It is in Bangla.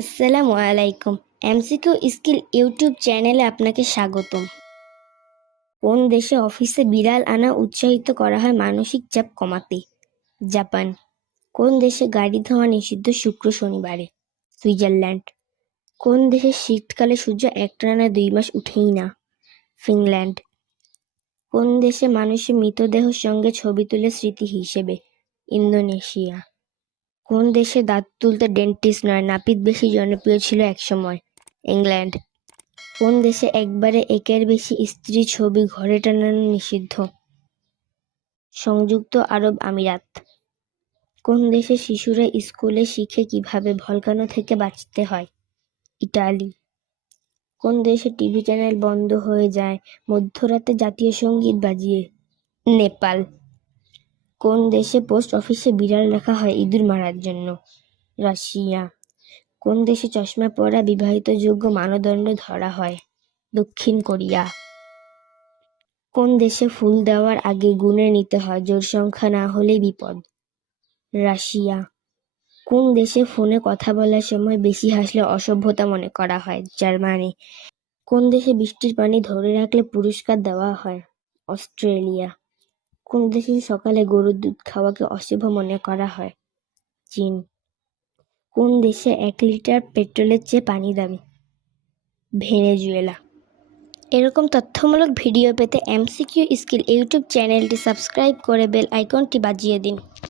আসসালামু আলাইকুম। এমসিকিউ স্কিল ইউটিউব চ্যানেলে আপনাকে স্বাগতম। কোন দেশে অফিসে বিড়াল আনা উৎসাহিত করা হয় মানসিক চাপ কমাতে? জাপান। কোন দেশে গাড়ি ধোয়া নিষিদ্ধ শুক্র শনিবারে? সুইজারল্যান্ড। কোন দেশে শীতকালে সূর্য একটানা 2 মাস উঠেই না? ফিনল্যান্ড। কোন দেশে মানুষের মৃতদেহের সঙ্গে ছবি তুলে স্মৃতি হিসেবে? ইন্দোনেশিয়া। কোন দেশে দাঁত তুলতে ডেন্টিস্ট নয় নাপিত বেশি জনপ্রিয় ছিল একসময়? ইংল্যান্ড। কোন দেশে একবারে একের বেশি স্ত্রী ছবি ঘরে টানানো নিষিদ্ধ? সংযুক্ত আরব আমিরাত। কোন দেশে শিশুরা স্কুলে শিখে কিভাবে ভলকানো থেকে বাঁচতে হয়? ইটালি। কোন দেশে টিভি চ্যানেল বন্ধ হয়ে যায় মধ্যরাতে জাতীয় সঙ্গীত বাজিয়ে? নেপাল। কোন দেশে পোস্ট অফিসে বিড়াল রাখা হয় ইঁদুর মারার জন্য? রাশিয়া। কোন দেশে চশমা পরা বিবাহিতযোগ্য মানদণ্ড ধরা হয়? দক্ষিণ কোরিয়া। কোন দেশে ফুল দেওয়ার আগে গুণে নিতে হয় জোড় সংখ্যা না হলেই বিপদ? রাশিয়া। কোন দেশে ফোনে কথা বলার সময় বেশি হাসলে অসভ্যতা মনে করা হয়? জার্মানি। কোন দেশে বৃষ্টির পানি ধরে রাখলে পুরস্কার দেওয়া হয়? অস্ট্রেলিয়া। কোন দেশে সকালে গরুর দুধ খাওয়াকে অশুভ মনে করা হয়? চীন। কোন দেশে 1 লিটার পেট্রোলের চেয়ে পানি দামি? ভেনেজুয়েলা। এরকম তথ্যমূলক ভিডিও পেতে এমসিকিউ স্কিল ইউটিউব চ্যানেলটি সাবস্ক্রাইব করে বেল আইকনটি বাজিয়ে দিন।